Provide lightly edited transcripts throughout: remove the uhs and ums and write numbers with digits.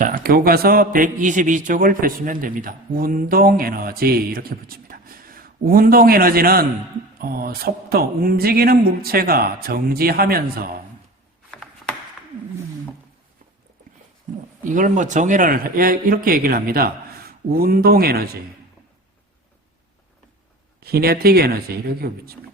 자, 교과서 122쪽을 펴시면 됩니다. 운동 에너지 이렇게 붙입니다. 운동 에너지는 속도, 움직이는 물체가 정지하면서 이걸 뭐 정의를 이렇게 얘기를 합니다. 운동 에너지, 키네틱 에너지 이렇게 붙입니다.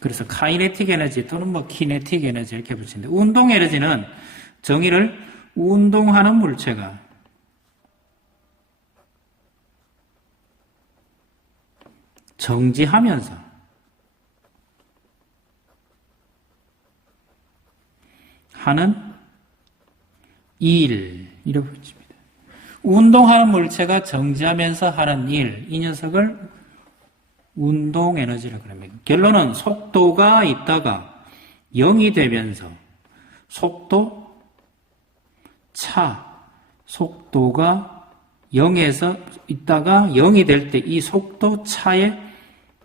그래서 카이네틱 에너지 또는 뭐 키네틱 에너지 이렇게 붙이는데 운동 에너지는 정의를 운동하는 물체가 정지하면서 하는 일 이렇게 붙입니다. 운동하는 물체가 정지하면서 하는 일, 이 녀석을 운동 에너지라고 합니다. 결론은 속도가 있다가 0이 되면서 속도 차, 속도가 0에서 있다가 0이 될 때 이 속도 차의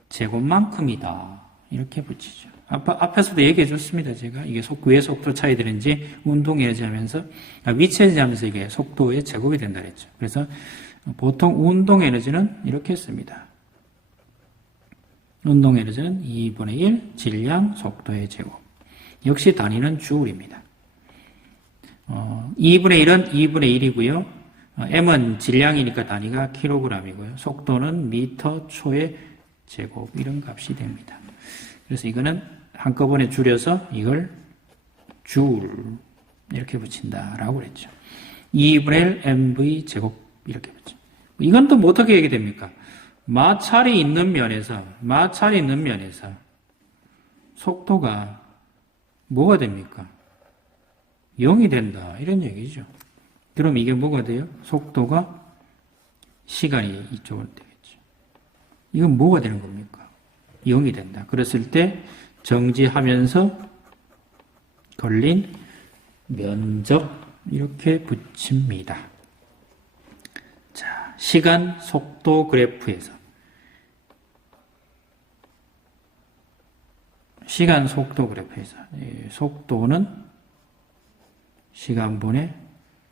제곱만큼이다. 이렇게 붙이죠. 앞에서도 얘기해 줬습니다. 제가 이게 왜 속도 차이 되는지 운동 에너지 하면서 위치 에너지 하면서 이게 속도의 제곱이 된다 그랬죠. 그래서 보통 운동 에너지는 이렇게 씁니다. 운동 에너지는 2분의 1 질량 속도의 제곱. 역시 단위는 주울입니다. 2분의 1은 2분의 1이고요. m은 질량이니까 단위가 킬로그램이고요. 속도는 미터 초의 제곱 이런 값이 됩니다. 그래서 이거는 한꺼번에 줄여서 이걸 줄 이렇게 붙인다라고 그랬죠. 2분의 1 mv 제곱 이렇게 붙죠. 이건 또 어떻게 얘기됩니까? 마찰이 있는 면에서 속도가 뭐가 됩니까? 0이 된다. 이런 얘기죠. 그럼 이게 뭐가 돼요? 속도가 시간이 이쪽으로 되겠죠. 이건 뭐가 되는 겁니까? 0이 된다. 그랬을 때 정지하면서 걸린 면적 이렇게 붙입니다. 자, 시간 속도 그래프에서 시간 속도 그래프에서 속도는 시간분의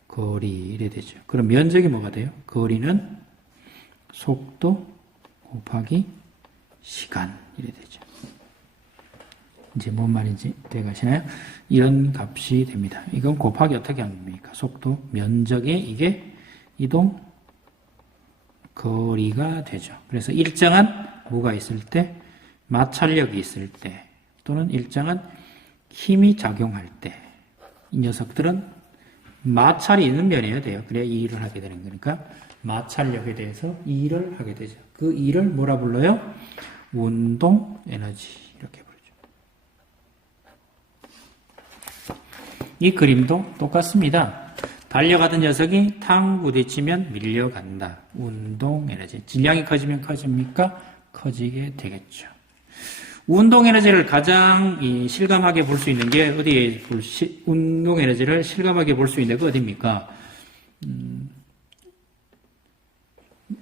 거리 이래 되죠. 그럼 면적이 뭐가 돼요? 거리는 속도 곱하기 시간 이래 되죠. 이제 뭔 말인지 돼가시나요? 이런 값이 됩니다. 이건 곱하기 어떻게 하는 겁니까? 속도 면적에 이게 이동 거리가 되죠. 그래서 일정한 뭐가 있을 때, 마찰력이 있을 때, 또는 일정한 힘이 작용할 때, 이 녀석들은 마찰이 있는 면이어야 돼요. 그래야 이 일을 하게 되는 거니까 마찰력에 대해서 이 일을 하게 되죠. 그 일을 뭐라 불러요? 운동 에너지 이렇게 부르죠. 이 그림도 똑같습니다. 달려가던 녀석이 탕 부딪히면 밀려간다. 운동 에너지. 질량이 커지면 커집니까? 커지게 되겠죠. 운동 에너지를 가장 실감하게 볼 수 있는 게 어디에 운동 에너지를 실감하게 볼 수 있는 게 어디입니까?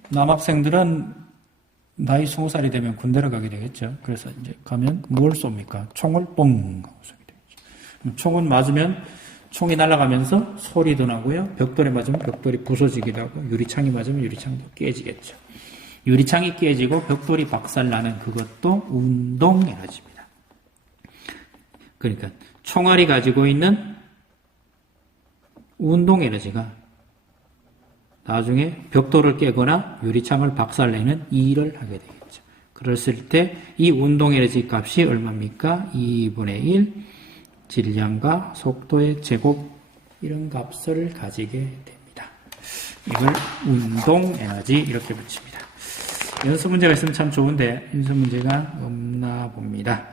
남학생들은 나이 20살이 되면 군대를 가게 되겠죠. 그래서 이제 가면 뭘 쏩니까? 총을 뻥 하고 쏘게 되겠죠. 총은 맞으면 총이 날아가면서 소리도 나고요. 벽돌에 맞으면 벽돌이 부서지기도 하고 유리창이 맞으면 유리창도 깨지겠죠. 유리창이 깨지고 벽돌이 박살나는 그것도 운동 에너지입니다. 그러니까 총알이 가지고 있는 운동 에너지가 나중에 벽돌을 깨거나 유리창을 박살내는 이 일을 하게 되겠죠. 그랬을 때 이 운동 에너지 값이 얼마입니까? 2분의 1 질량과 속도의 제곱 이런 값을 가지게 됩니다. 이걸 운동 에너지 이렇게 붙입니다. 연습 문제가 있으면 참 좋은데 연습 문제가 없나 봅니다.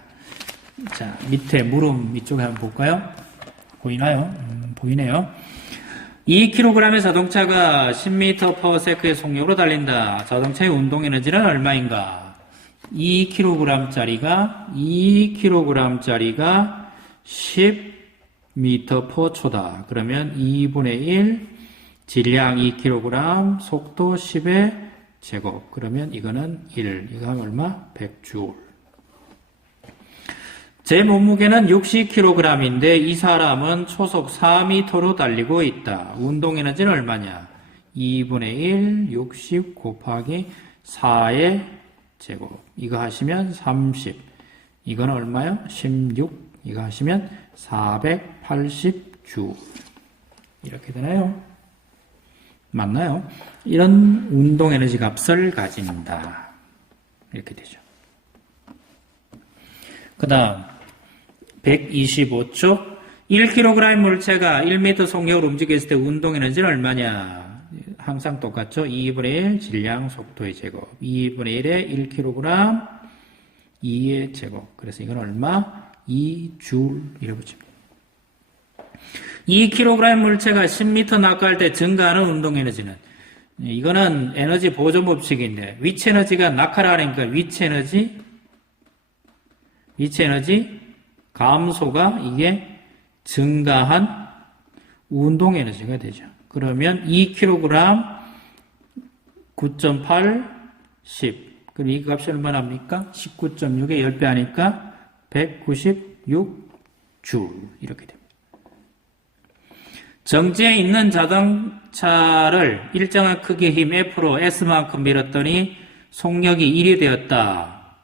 자, 밑에 물음 이쪽에 한번 볼까요? 보이나요? 보이네요. 2kg의 자동차가 10m/s의 속력으로 달린다. 자동차의 운동 에너지는 얼마인가? 2kg짜리가 10m/초다. 그러면 2분의 1 질량 2kg 속도 10의 제곱. 그러면 이거는 1. 이거 하면 얼마? 100줄. 제 몸무게는 60kg인데 이 사람은 초속 4m로 달리고 있다. 운동 에너지는 얼마냐? 2분의 1, 60 곱하기 4의 제곱. 이거 하시면 30. 이건 얼마요? 16. 이거 하시면 480주. 이렇게 되나요? 맞나요? 이런 운동 에너지 값을 가진다. 이렇게 되죠. 그 다음 125쪽 1kg 물체가 1m 속력으로 움직였을 때 운동 에너지는 얼마냐? 항상 똑같죠? 2분의 1 질량 속도의 제곱 2분의 1에 1kg 2의 제곱. 그래서 이건 얼마? 2줄 이래 붙입니다. 2kg 물체가 10m 낙하할 때 증가하는 운동 에너지는 이거는 에너지 보존 법칙인데 위치 에너지가 낙하를 하니까 위치 에너지 감소가 이게 증가한 운동 에너지가 되죠. 그러면 2kg 9.8 10 그럼 이 값이 얼마나 합니까? 19.6에 10배 하니까 196줄 이렇게 됩니다. 정지에 있는 자동차를 일정한 크기의 힘 F로 S만큼 밀었더니 속력이 1이 되었다.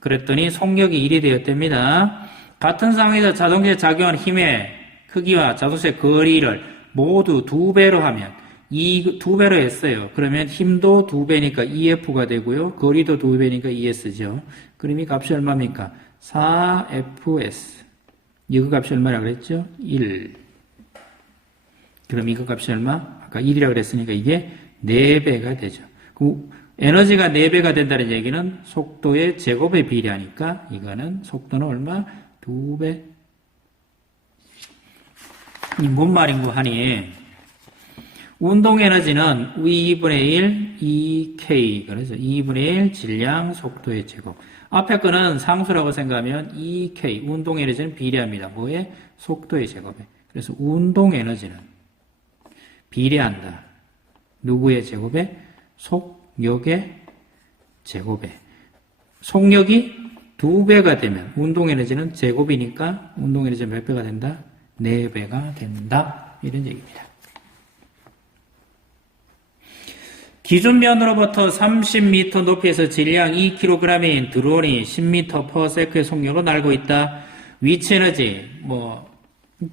그랬더니 속력이 1이 되었답니다. 같은 상황에서 자동차에 작용한 힘의 크기와 자동차의 거리를 모두 2배로 하면 이 2배로 했어요. 그러면 힘도 2배니까 EF가 되고요. 거리도 2배니까 ES죠. 그럼 이 값이 얼마입니까? 4FS. 이거 값이 얼마라고 그랬죠? 1. 그럼 이거 값이 얼마? 아까 1이라고 그랬으니까 이게 4배가 되죠. 에너지가 4배가 된다는 얘기는 속도의 제곱에 비례하니까 이거는 속도는 얼마? 2배. 이 뭔 말인고 하니 운동 에너지는 2분의 1 EK 그래서 2분의 1 질량 속도의 제곱. 앞에 거는 상수라고 생각하면 EK 운동 에너지는 비례합니다. 뭐에? 속도의 제곱에. 그래서 운동 에너지는 비례한다. 누구의 제곱에? 속력의 제곱에. 속력이 2배가 되면 운동 에너지는 제곱이니까 운동 에너지는 몇 배가 된다? 4배가 된다. 이런 얘기입니다. 기준면으로부터 30m 높이에서 질량 2kg인 드론이 10m/s의 속력으로 날고 있다. 위치 에너지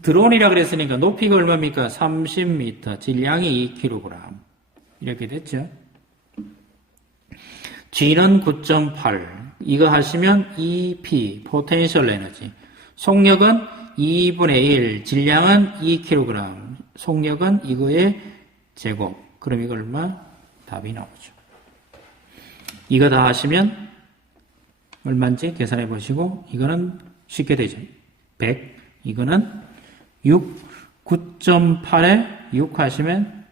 드론이라 그랬으니까 높이가 얼마입니까? 30m, 질량이 2kg. 이렇게 됐죠. G는 9.8. 이거 하시면 EP, 포텐셜 에너지. 속력은 2분의 1, 질량은 2kg. 속력은 이거의 제곱. 그럼 이거 얼마? 답이 나오죠. 이거 다 하시면 얼마인지 계산해 보시고 이거는 쉽게 되죠. 100. 이거는 6, 9.8에 6 하시면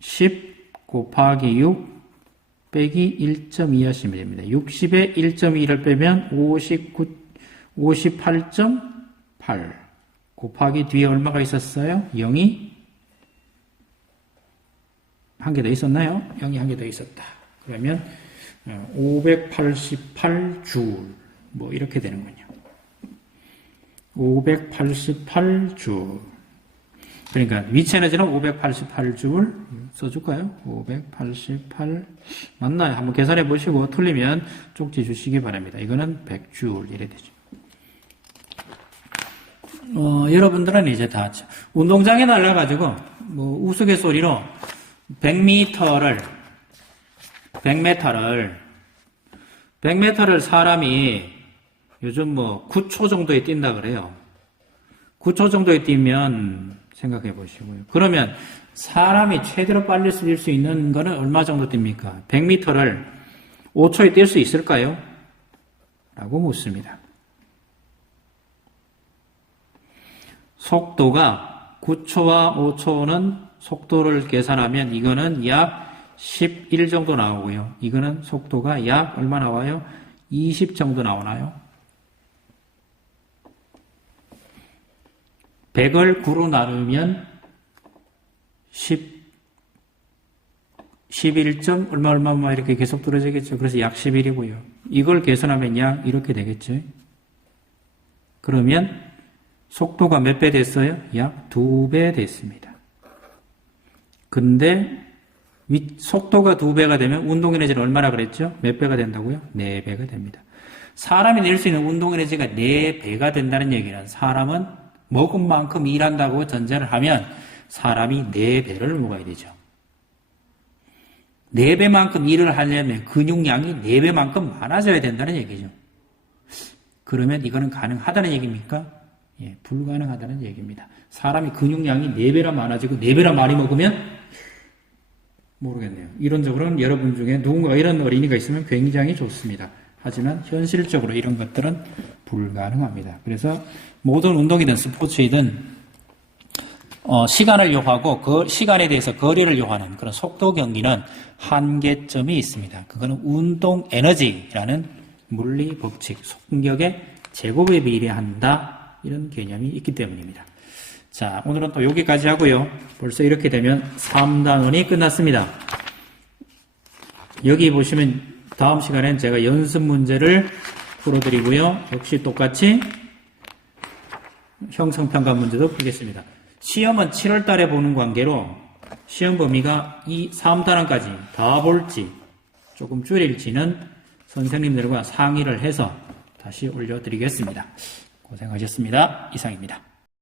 10 곱하기 6 빼기 1.2 하시면 됩니다. 60에 1.2를 빼면 58.8 곱하기 뒤에 얼마가 있었어요? 0이 한 개 더 있었나요? 0이 한 개 더 있었다. 그러면 588줄 이렇게 되는군요. 588줄. 그러니까 위치 에너지는 588줄 써줄까요? 588 맞나요? 한번 계산해 보시고 틀리면 쪽지 주시기 바랍니다. 이거는 100줄 이래 되죠. 여러분들은 이제 다 운동장에 날라가지고 우스갯소리로 100m를 사람이 요즘 9초 정도에 뛴다 그래요. 9초 정도에 뛰면 생각해 보시고요. 그러면 사람이 최대로 빨리 뛸 수 있는 거는 얼마 정도 뜁니까? 100m를 5초에 뛸 수 있을까요? 라고 묻습니다. 속도가 9초와 5초는 속도를 계산하면 이거는 약 11 정도 나오고요. 이거는 속도가 약 얼마 나와요? 20 정도 나오나요? 100을 9로 나누면 11점 얼마 이렇게 계속 떨어지겠죠. 그래서 약 11이고요. 이걸 계산하면 약 이렇게 되겠죠. 그러면 속도가 몇 배 됐어요? 약 2배 됐습니다. 근데 속도가 2배가 되면 운동 에너지는 얼마나 그랬죠? 몇 배가 된다고요? 4배가 됩니다. 사람이 낼 수 있는 운동 에너지가 4배가 된다는 얘기는 사람은 먹은 만큼 일한다고 전제를 하면 사람이 4배를 먹어야 되죠. 4배만큼 일을 하려면 근육량이 4배만큼 많아져야 된다는 얘기죠. 그러면 이거는 가능하다는 얘기입니까? 예, 불가능하다는 얘기입니다. 사람이 근육량이 4배나 많아지고 4배나 많이 먹으면 모르겠네요. 이론적으로는 여러분 중에 누군가 이런 어린이가 있으면 굉장히 좋습니다. 하지만 현실적으로 이런 것들은 불가능합니다. 그래서 모든 운동이든 스포츠이든 시간을 요하고 그 시간에 대해서 거리를 요하는 그런 속도 경기는 한계점이 있습니다. 그거는 운동 에너지라는 물리 법칙, 속력의 제곱에 비례한다 이런 개념이 있기 때문입니다. 자, 오늘은 또 여기까지 하고요. 벌써 이렇게 되면 3단원이 끝났습니다. 여기 보시면 다음 시간엔 제가 연습 문제를 풀어드리고요. 역시 똑같이 형성평가 문제도 풀겠습니다. 시험은 7월 달에 보는 관계로 시험 범위가 이 3단원까지 다 볼지 조금 줄일지는 선생님들과 상의를 해서 다시 올려드리겠습니다. 고생하셨습니다. 이상입니다.